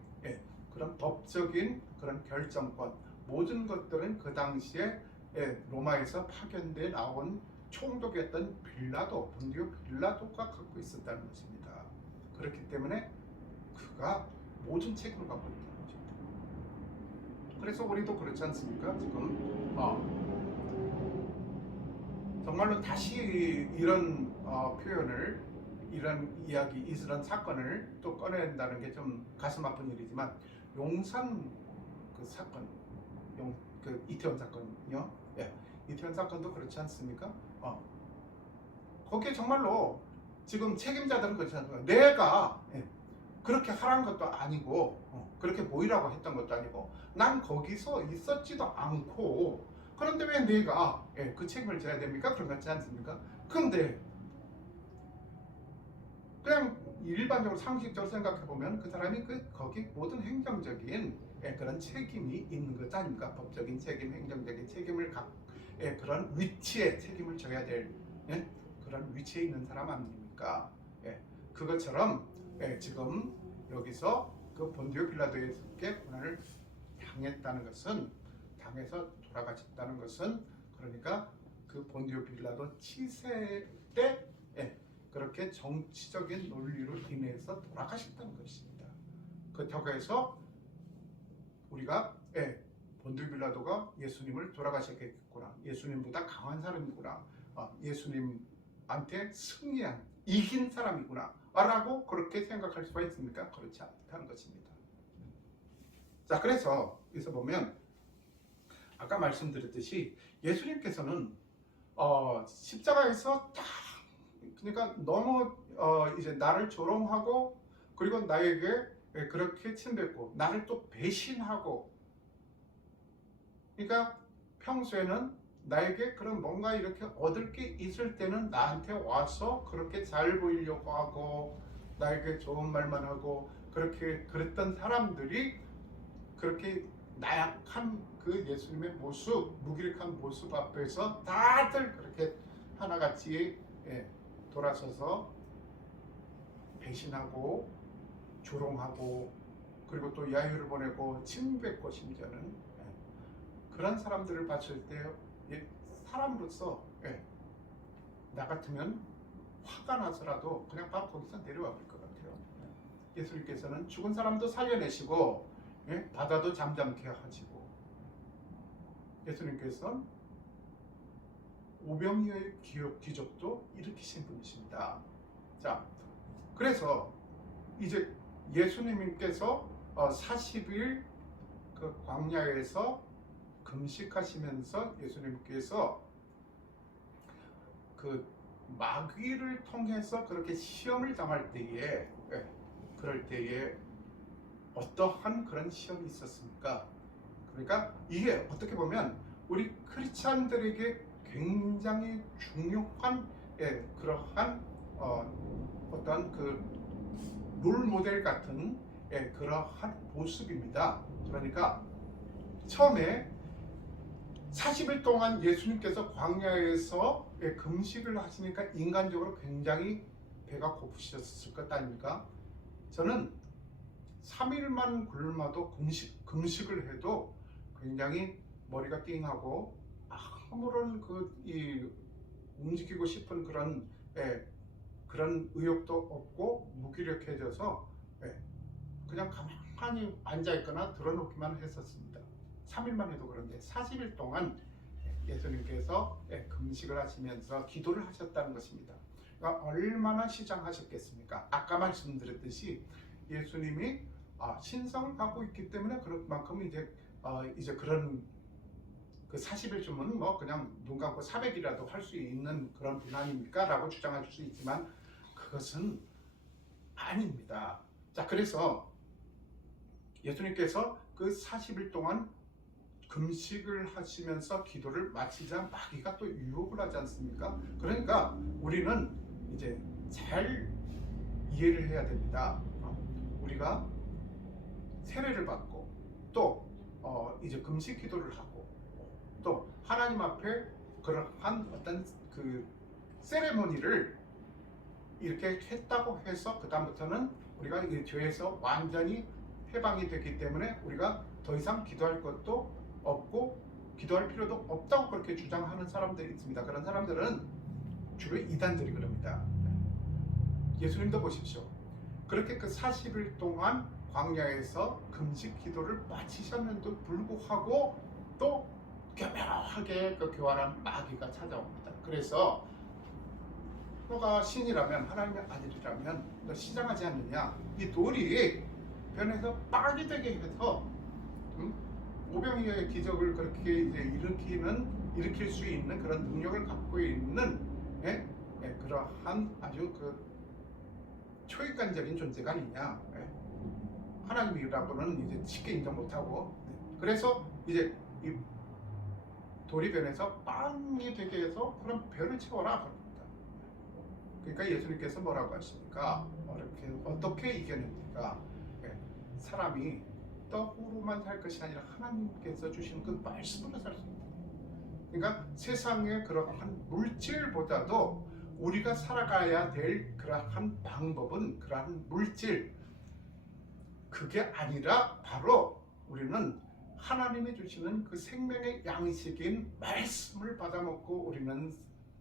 그런 법적인 그런 결정권, 모든 것들은 그 당시에 로마에서 파견돼 나온 총독이었던 본디오 빌라도가 갖고 있었다는 것입니다. 그렇기 때문에 그가 모든 책임을 갖고 있다는 것입니다. 그래서 우리도 그렇지 않습니까? 지금 정말로 다시 이런 표현을, 이런 이야기, 이런 사건을 또 꺼낸다는 게 좀 가슴 아픈 일이지만, 용산 그 사건, 그 이태원 사건요. 이태원 사건도 그렇지 않습니까? 거기에 정말로 지금 책임자들은 그렇지 않습니까? 내가 그렇게 하라는 것도 아니고 그렇게 모이라고 했던 것도 아니고 난 거기서 있었지도 않고 그런데 왜 내가 그 책임을 져야 됩니까? 그런 것 같지 않습니까? 근데 그냥 일반적으로 상식적으로 생각해 보면 그 사람이 거기 모든 행정적인 그런 책임이 있는 것 아닙니까? 법적인 책임, 행정적인 책임을 그런 위치에 책임을 져야 될 그런 위치에 있는 사람 아닙니까? 그것처럼 지금 여기서 그 본디오 빌라도에게 고난을 당해서 돌아가셨다는 것은 그러니까 그 본디오 빌라도 치세 때 그렇게 정치적인 논리로 인해서 돌아가셨다는 것입니다. 그렇다고 해서 우리가 본디오 빌라도가 예수님을 돌아가셨겠구나, 예수님보다 강한 사람이구나, 예수님한테 승리한 이긴 사람이구나 라고 그렇게 생각할 수가 있습니까? 그렇지 않다는 것입니다. 자, 그래서 여기서 보면 아까 말씀드렸듯이 예수님께서는 십자가에서 딱 그러니까 너무 이제 나를 조롱하고 그리고 나에게 그렇게 침뱉고 나를 또 배신하고, 그러니까 평소에는 나에게 그런 뭔가 이렇게 얻을 게 있을 때는 나한테 와서 그렇게 잘 보이려고 하고 나에게 좋은 말만 하고 그렇게 그랬던 사람들이 그렇게 나약한 그 예수님의 모습, 무기력한 모습 앞에서 다들 그렇게 하나같이 돌아서서 배신하고 조롱하고 그리고 또 야유를 보내고 침뱉고 심지어는 그런 사람들을 봤을 때 사람으로서 나 같으면 화가 나서라도 그냥 바로 거기서 내려와 볼 것 같아요. 예수님께서는 죽은 사람도 살려내시고 바다도 잠잠케 하시고 예수님께서는 오병이어의 기적도 일으키신 분이십니다. 자, 그래서 이제 예수님께서 40일 그 광야에서 금식하시면서 예수님께서 그 마귀를 통해서 그렇게 시험을 당할 때에 그럴 때에 어떠한 그런 시험이 있었습니까? 그러니까 이게 어떻게 보면 우리 크리스찬들에게 굉장히 중요한 그러한 어떤 그 롤모델 같은 그러한 모습입니다. 그러니까 처음에 40일 동안 예수님께서 광야에서 금식을 하시니까 인간적으로 굉장히 배가 고프셨을 것 아닙니까? 저는 3일만 굶어도 금식을 해도 굉장히 머리가 띵하고 아무런 움직이고 싶은 그런 의욕도 없고 무기력해져서 그냥 가만히 앉아있거나 들어놓기만 했었습니다. 3일만 해도 그런데 40일 동안 예수님께서 금식을 하시면서 기도를 하셨다는 것입니다. 그러니까 얼마나 시장하셨겠습니까? 아까 말씀드렸듯이 예수님이 신성을 갖고 있기 때문에 그만큼 이제 그런 그 40일쯤은 뭐 그냥 눈 감고 400이라도 할 수 있는 그런 분 아닙니까? 라고 주장할 수 있지만 그것은 아닙니다. 자, 그래서 예수님께서 그 40일 동안 금식을 하시면서 기도를 마치자 마귀가 또 유혹을 하지 않습니까? 그러니까 우리는 이제 잘 이해를 해야 됩니다. 우리가 세례를 받고 또 이제 금식 기도를 하고 또 하나님 앞에 그러한 어떤 그 세레모니를 이렇게 했다고 해서 그 다음부터는 우리가 이 죄에서 완전히 해방이 됐기 때문에 우리가 더 이상 기도할 것도 없고 기도할 필요도 없다고 그렇게 주장하는 사람들이 있습니다. 그런 사람들은 주로 이단들이 그럽니다. 예수님도 보십시오. 그렇게 그 40일 동안 광야에서 금식 기도를 마치셨는데도 불구하고 또 교묘하게 그 교활한 마귀가 찾아옵니다. 그래서 너가 신이라면 하나님의 아들이라면 너 시장하지 않느냐, 이 돌이 변해서 빵이 되게 해서 오병이어의 기적을 그렇게 이제 일으킬 수 있는 그런 능력을 갖고 있는 그러한 아주 그 초인간적인 존재가 아니냐. 하나님이라고는 이제 쉽게 인정 못하고, 그래서 이제 이 도리변에서 빵이 되게 해서 그럼 배를 채워라 그럽니다. 그러니까 예수님께서 뭐라고 하십니까? 어떻게 이겨냅니까? 사람이 떡으로만 살 것이 아니라 하나님께서 주시는 그 말씀으로 살 수 있다. 그러니까 세상의 그러한 물질보다도 우리가 살아가야 될 그러한 방법은 그러한 물질, 그게 아니라 바로 우리는 하나님이 주시는 그 생명의 양식인 말씀을 받아먹고 우리는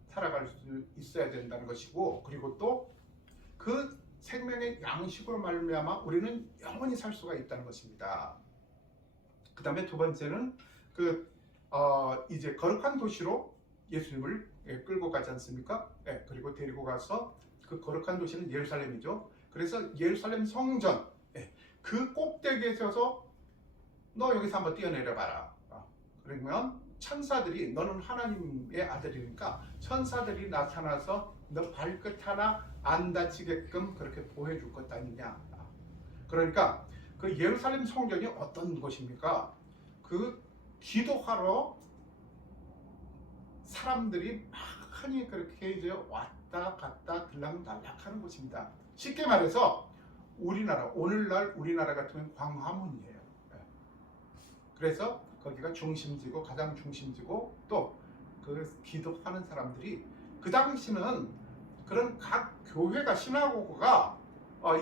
살아갈 수 있어야 된다는 것이고, 그리고 또 그 생명의 양식으로 말미암아 우리는 영원히 살 수가 있다는 것입니다. 그 다음에 두 번째는 이제 거룩한 도시로 예수님을 끌고 가지 않습니까? 그리고 데리고 가서 그 거룩한 도시는 예루살렘이죠. 그래서 예루살렘 성전, 그 꼭대기에 서서 너 여기서 한번 뛰어내려 봐라. 그러면 천사들이, 너는 하나님의 아들이니까 천사들이 나타나서 너 발끝 하나 안 다치게끔 그렇게 보여줄 것 아니냐. 그러니까 그 예루살렘 성전이 어떤 곳입니까? 그 기도하러 사람들이 많이 그렇게 이제 왔다 갔다 들락날락 하는 곳입니다. 쉽게 말해서 우리나라, 오늘날 우리나라 같으면 광화문이에요. 그래서 거기가 중심지고, 가장 중심지고, 또 그 기도하는 사람들이, 그 당시는 그런 각 교회가, 시나고그가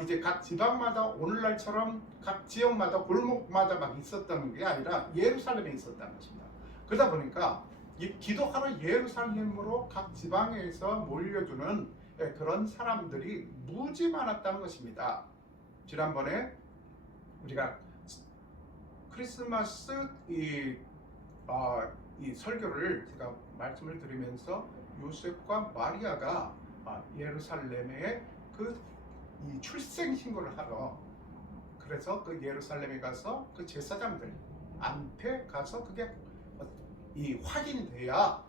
이제 각 지방마다 오늘날처럼 각 지역마다 골목마다 막 있었다는 게 아니라 예루살렘에 있었다는 것입니다. 그러다 보니까 이 기도하러 예루살렘으로 각 지방에서 몰려주는 그런 사람들이 무지 많았다는 것입니다. 지난번에 우리가 크리스마스 이 설교를 제가 말씀을 드리면서 요셉과 마리아가 예루살렘에 이 출생 신고를 하러, 그래서 그 예루살렘에 가서 그 제사장들한테 가서 그게 이 확인이 돼야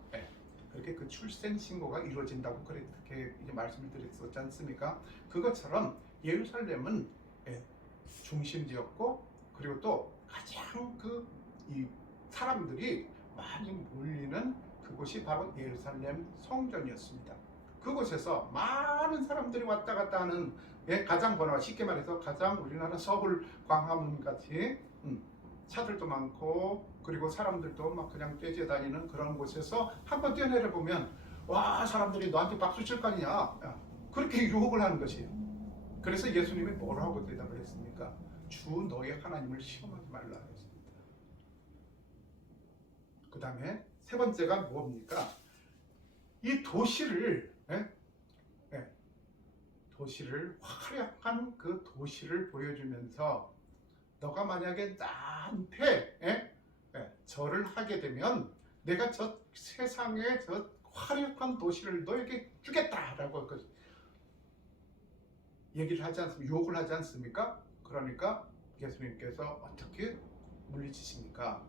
그렇게 그 출생 신고가 이루어진다고 그렇게 이제 말씀을 드렸었지 않습니까? 그것처럼 예루살렘은 중심지였고, 그리고 또 가장 이 사람들이 많이 몰리는 그곳이 바로 예루살렘 성전이었습니다. 그곳에서 많은 사람들이 왔다 갔다 하는, 가장 번화가, 쉽게 말해서 가장 우리나라 서울 광화문 같이 차들도 많고, 그리고 사람들도 막 그냥 떼져 다니는 그런 곳에서 한번 뛰어내려 보면, 와, 사람들이 너한테 박수 칠 거 아니냐, 그렇게 유혹을 하는 것이에요. 그래서 예수님이 뭐라고 대답을 했습니까? 주 너의 하나님을 시험하지 말라 했습니다. 그 다음에 세 번째가 뭡니까? 이 도시를 화려한 그 도시를 보여주면서, 너가 만약에 나한테 절을 하게 되면 내가 저 세상의 저 화려한 도시를 너에게 주겠다라고 얘기를 하지 않습니까? 유혹을 하지 않습니까? 그러니까 예수님께서 어떻게 물리치십니까?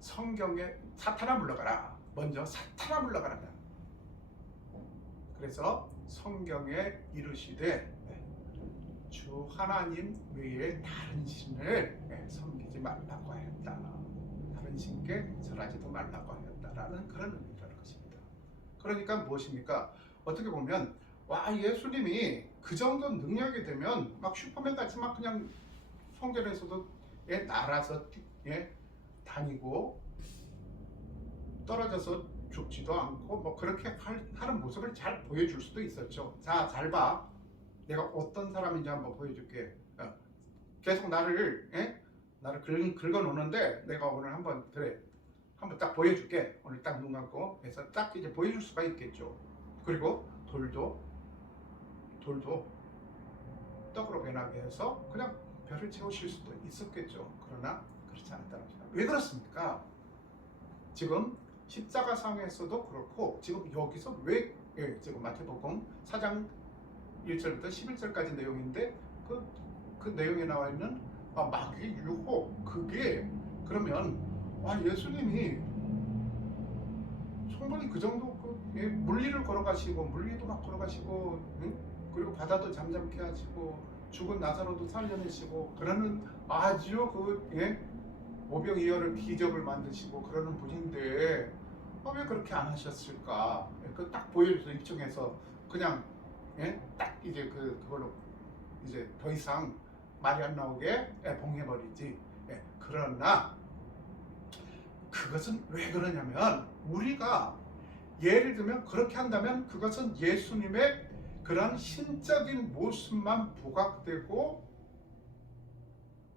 성경에 사탄아 물러가라. 먼저 사탄아 물러가라. 그래서 성경에 이르시되 주 하나님 외에 다른 신을 섬기지 말라고 하였다. 다른 신께 절하지도 말라고 하였다라는 그런 의미라는 것입니다. 그러니까 무엇입니까? 어떻게 보면 와, 예수님이 그 정도 능력이 되면 막 슈퍼맨 같이 막 그냥 성전에서도 날아서 다니고 떨어져서 죽지도 않고 뭐 그렇게 하는 모습을 잘 보여줄 수도 있었죠. 자, 잘 봐. 내가 어떤 사람인지 한번 보여줄게. 계속 나를 긁어놓는데 내가 오늘 한번 한번 딱 보여줄게. 오늘 딱 눈 감고 해서 딱 이제 보여줄 수가 있겠죠. 그리고 돌도 떡으로 변하게 해서 그냥 별을 채우실 수도 있었겠죠. 그러나 그렇지 않았다는 겁니다. 왜 그렇습니까? 지금 십자가상에서도 그렇고, 지금 여기서 왜 지금 마태복음 4장 1절부터 11절까지 내용인데 그 내용에 나와 있는 마귀의 유혹, 그게 그러면 예수님이 충분히 그 정도 물리를 걸어가시고 물리도 막 걸어가시고 그리고 바다도 잠잠케 하시고 죽은 나사로도 살려내시고 그러는 아주 오병이어를 기적을 만드시고 그러는 분인데 왜 그렇게 안 하셨을까? 그 딱 보여줘서 입증해서 그냥 딱 이제 그걸로 이제 더 이상 말이 안 나오게 봉해버리지. 그러나 그것은 왜 그러냐면 우리가 예를 들면 그렇게 한다면 그것은 예수님의 그런 신적인 모습만 부각되고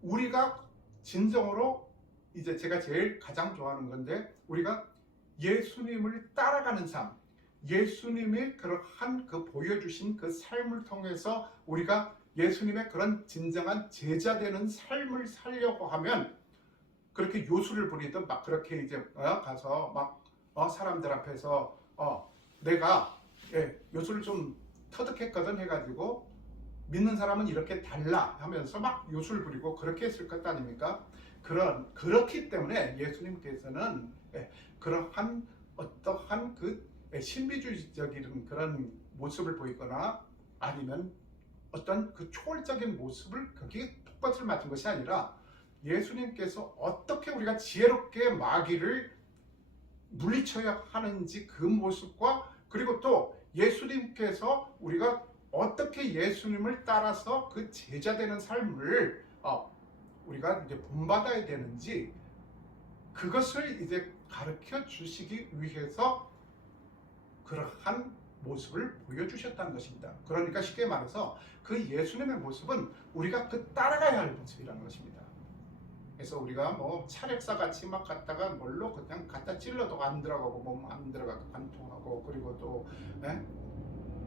우리가 진정으로 이제 제가 제일 가장 좋아하는 건데 우리가 예수님을 따라가는 삶, 예수님이 그러한 그 보여주신 그 삶을 통해서 우리가 예수님의 그런 진정한 제자 되는 삶을 살려고 하면 그렇게 요술을 부리든 막 그렇게 이제 가서 막 사람들 앞에서 내가 요술을 좀 터득했거든 해가지고 믿는 사람은 이렇게 달라 하면서 막 요술 부리고 그렇게 했을 것 아닙니까? 그렇기 때문에 예수님께서는 그러한 어떠한 그 신비주의적인 그런 모습을 보이거나 아니면 어떤 그 초월적인 모습을 거기에 톡받을 맞은 것이 아니라 예수님께서 어떻게 우리가 지혜롭게 마귀를 물리쳐야 하는지 그 모습과 그리고 또 예수님께서 우리가 어떻게 예수님을 따라서 그 제자되는 삶을 우리가 이제 본받아야 되는지 그것을 이제 가르쳐 주시기 위해서 그러한 모습을 보여주셨다는 것입니다. 그러니까 쉽게 말해서 그 예수님의 모습은 우리가 그 따라가야 할 모습이라는 것입니다. 그래서 우리가 뭐 차력사 같이 막 갔다가 뭘로 그냥 갖다 찔러도 안 들어가고 몸 안 들어가고 관통하고 그리고 또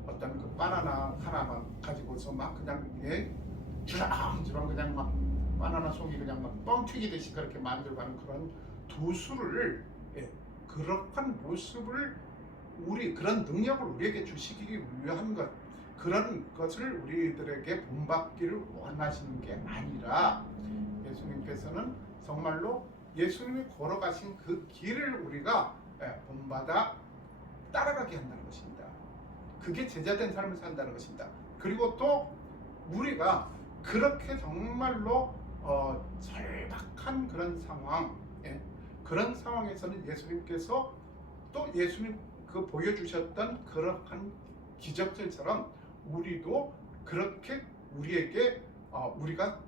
어떤 그 바나나 하나만 가지고서 막 그냥 주렁주렁 그냥 막 바나나 속이 그냥 막 뻥 튀기듯이 그렇게 만들어가는 그런 두수를 그러한 모습을 그런 능력을 우리에게 주시기 위한 것 그런 것을 우리들에게 본받기를 원하시는 게 아니라 예수님께서는 정말로 예수님이 걸어가신 그 길을 우리가 본받아 따라가게 한다는 것입니다. 그게 제자된 삶을 산다는 것입니다. 그리고 또 우리가 그렇게 정말로 절박한 그런 상황 그런 상황에서는 예수님께서 또 예수님 그 보여주셨던 그러한 기적들처럼 우리도 그렇게 우리에게 우리가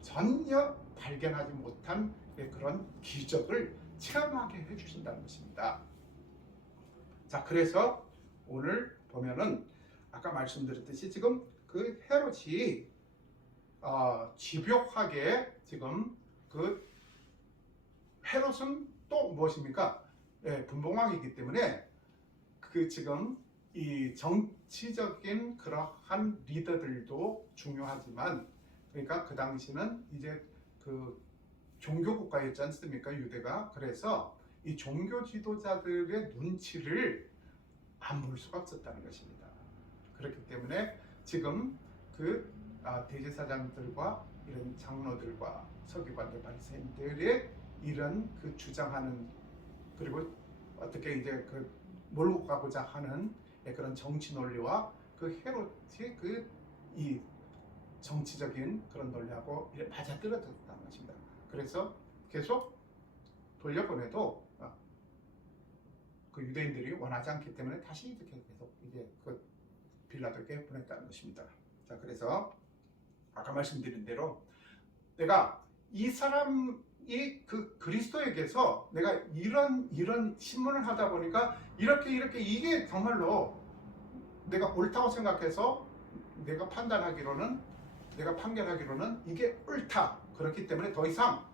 전혀 발견하지 못한 그런 기적을 체험하게 해주신다는 것입니다. 자, 그래서 오늘 보면은 아까 말씀드렸듯이 지금 그 헤롯이 집요하게 지금 그 헤롯은 또 무엇입니까? 분봉왕이기 때문에 그 지금 이 정치적인 그러한 리더들도 중요하지만 그러니까 그 당시는 이제 그 종교 국가였지 않습니까? 유대가. 그래서 이 종교 지도자들의 눈치를 안 볼 수가 없었다는 것입니다. 그렇기 때문에 지금 그 대제사장들과 이런 장로들과 서기관들 바리새인들의 이런 그 주장하는 그리고 어떻게 이제 그 몰고 가고자 하는 그런 정치 논리와 그 헤롯의 그 이 정치적인 그런 논리하고 맞아떨어졌다는 것입니다. 그래서 계속 돌려보내도 그 유대인들이 원하지 않기 때문에 다시 이렇게 계속 이제 그 빌라도에게 보냈다는 것입니다. 자, 그래서 아까 말씀드린 대로 내가 이 사람이 그 그리스도에게서 내가 이런 신문을 하다 보니까 이렇게 이게 정말로 내가 옳다고 생각해서 내가 판단하기로는 내가 판결하기로는 이게 옳다. 그렇기 때문에 더 이상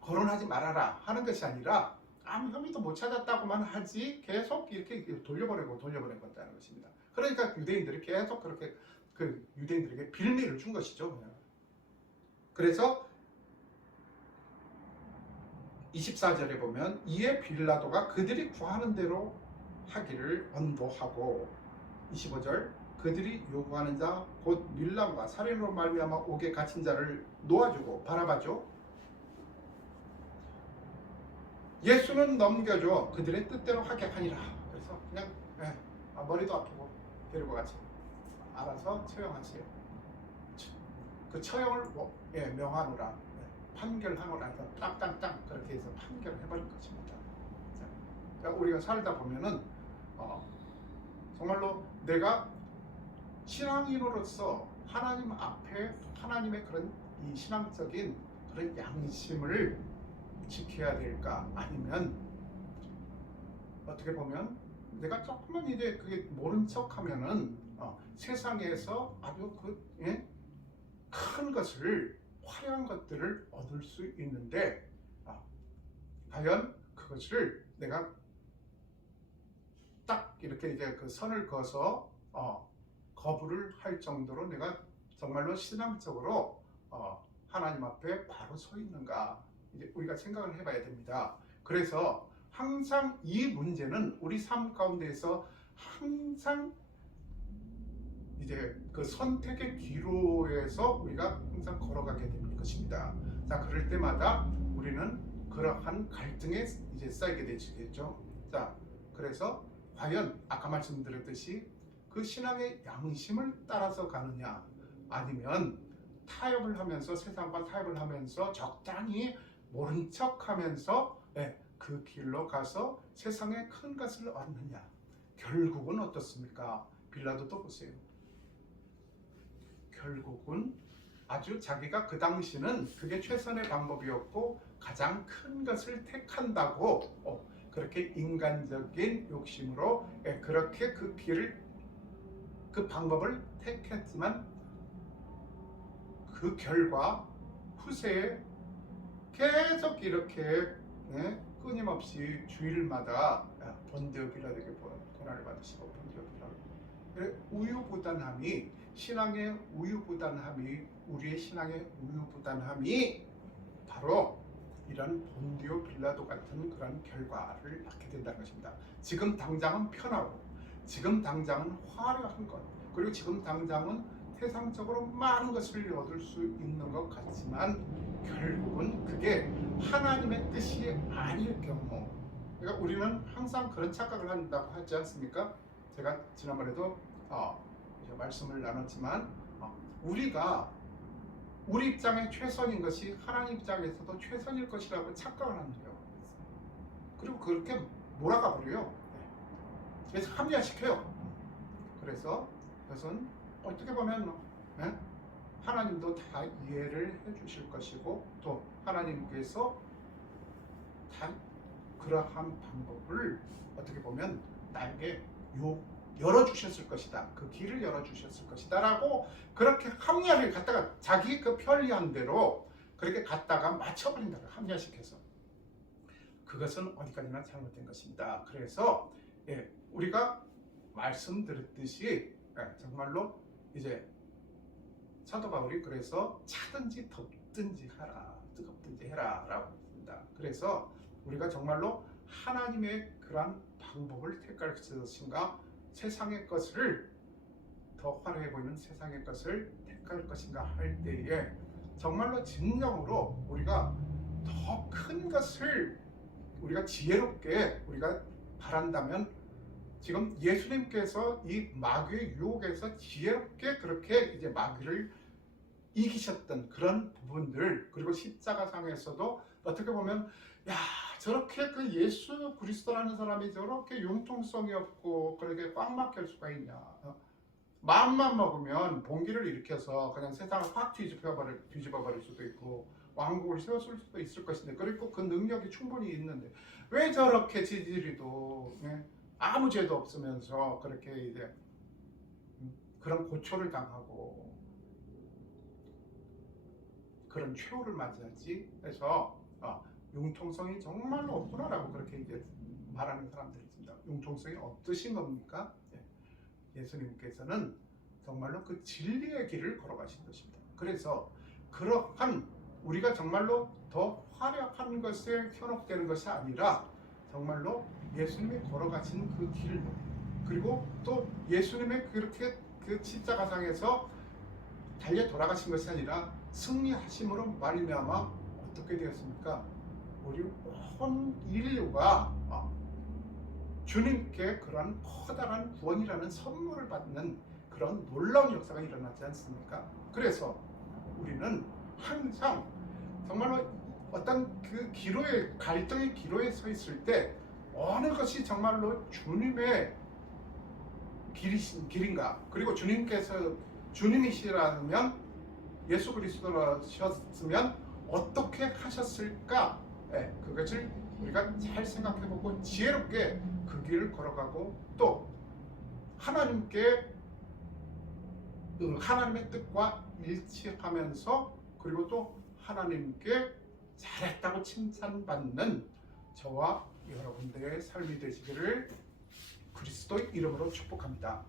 거론하지 말아라 하는 것이 아니라 아무 혐의도 못 찾았다고만 하지 계속 이렇게 돌려보내고 있다는 것입니다. 그러니까 유대인들이 계속 그렇게 그 유대인들에게 빌미를 준 것이죠. 그래서 24절에 보면 이에 빌라도가 그들이 구하는 대로 하기를 언도하고 25절 그들이 요구하는 자 곧 밀람과 살인으로 말미암아 옥에 갇힌 자를 놓아주고 바라바죠. 예수는 넘겨줘 그들의 뜻대로 하게 하니라. 그래서 그냥 예, 머리도 아프고 데리고 가지. 알아서 처형하세요. 그 처형을 명하노라, 판결하노라 해서 땅땅땅 그렇게 해서 판결해버릴 것입니다. 자, 그러니까 우리가 살다 보면은 정말로 내가 신앙인으로서 하나님 앞에 하나님의 그런 이 신앙적인 그런 양심을 지켜야 될까, 아니면 어떻게 보면 내가 조금만 이제 그게 모른 척하면은 세상에서 아주 큰 것을, 화려한 것들을 얻을 수 있는데 과연 그것을 내가 딱 이렇게 이제 그 선을 그어서 거부를 할 정도로 내가 정말로 신앙적으로 하나님 앞에 바로 서 있는가, 이제 우리가 생각을 해봐야 됩니다. 그래서 항상 이 문제는 우리 삶 가운데에서 항상 이제 그 선택의 기로에서 우리가 항상 걸어가게 되는 것입니다. 자, 그럴 때마다 우리는 그러한 갈등에 이제 쌓이게 되겠죠. 자, 그래서 과연 아까 말씀드렸듯이 그 신앙의 양심을 따라서 가느냐, 아니면 타협을 하면서, 세상과 타협을 하면서 적당히 모른 척하면서 그 길로 가서 세상의 큰 것을 얻느냐. 결국은 어떻습니까? 빌라도도 보세요. 결국은 아주 자기가 그 당시는 그게 최선의 방법이었고 가장 큰 것을 택한다고 그렇게 인간적인 욕심으로 그렇게 그 길을, 그 방법을 택했지만 그 결과 후세에 계속 이렇게 끊임없이 주일마다 본디오 빌라도에게 고난을 받으시고, 본디오 빌라도 우유부단함이, 신앙의 우유부단함이, 우리의 신앙의 우유부단함이 바로 이런 본디오 빌라도 같은 그런 결과를 낳게 된다는 것입니다. 지금 당장은 편하고, 지금 당장은 화려한 것, 그리고 지금 당장은 세상적으로 많은 것을 얻을 수 있는 것 같지만 결국은 그게 하나님의 뜻이 아닐 경우, 그러니까 우리는 항상 그런 착각을 한다고 하지 않습니까? 제가 지난번에도 말씀을 나눴지만 우리가 우리 입장에 최선인 것이 하나님 입장에서도 최선일 것이라고 착각을 하는 거예요. 그리고 그렇게 몰아가 버려요. 그래서 합리화시켜요. 그래서 그것은 어떻게 보면 하나님도 다 이해를 해주실 것이고, 또 하나님께서 다 그러한 방법을 어떻게 보면 나에게 열어주셨을 것이다, 그 길을 열어주셨을 것이다 라고 그렇게 합리화를 갖다가 자기 그 편리한 대로 그렇게 갖다가 맞춰버린다, 합리화시켜서. 그것은 어디까지나 잘못된 것입니다. 그래서 우리가 말씀드렸듯이 정말로 이제 사도 바울이 그래서 차든지 덥든지 하라, 뜨겁든지 해라 라고 했습니다. 그래서 우리가 정말로 하나님의 그러한 방법을 택할 것인가, 세상의 것을, 더 화려해 보이는 세상의 것을 택할 것인가 할 때에 정말로 진정으로 우리가 더 큰 것을 우리가 지혜롭게 우리가 바란다면, 지금 예수님께서 이 마귀의 유혹에서 지혜롭게 그렇게 이제 마귀를 이기셨던 그런 부분들, 그리고 십자가상에서도 어떻게 보면 저렇게 그 예수 그리스도라는 사람이 저렇게 융통성이 없고 그렇게 꽉 막힐 수가 있냐. 마음만 먹으면 봉기를 일으켜서 그냥 세상을 확 뒤집어 버릴 수도 있고 왕국을 세웠을 수도 있을 것인데, 그리고 그 능력이 충분히 있는데 왜 저렇게 지지리도 아무 죄도 없으면서 그렇게 이제 그런 고초를 당하고 그런 최후를 맞이하지? 해서 융통성이 정말로 없구나라고 그렇게 이제 말하는 사람들이 있습니다. 융통성이 없으신 겁니까? 예수님께서는 정말로 그 진리의 길을 걸어가신 것입니다. 그래서 그러한 우리가 정말로 더 화려한 것에 현혹되는 것이 아니라 정말로 예수님이 걸어가신 그 길로, 그리고 또 예수님의 그렇게 그 십자가상에서 달려 돌아가신 것이 아니라 승리하심으로 말미암아 어떻게 되었습니까? 우리 온 인류가 주님께 그러한 커다란 구원이라는 선물을 받는 그런 놀라운 역사가 일어나지 않습니까? 그래서 우리는 항상 정말로 어떤 그 기로에, 갈등의 기로에 서 있을 때 어느 것이 정말로 주님의 길인가, 그리고 주님이시라면, 예수 그리스도셨으면 어떻게 하셨을까? 그것을 우리가 잘 생각해보고 지혜롭게 그 길을 걸어가고, 또 하나님의 뜻과 일치하면서, 그리고 또 하나님께 잘했다고 칭찬받는 저와 여러분들의 삶이 되시기를 그리스도의 이름으로 축복합니다.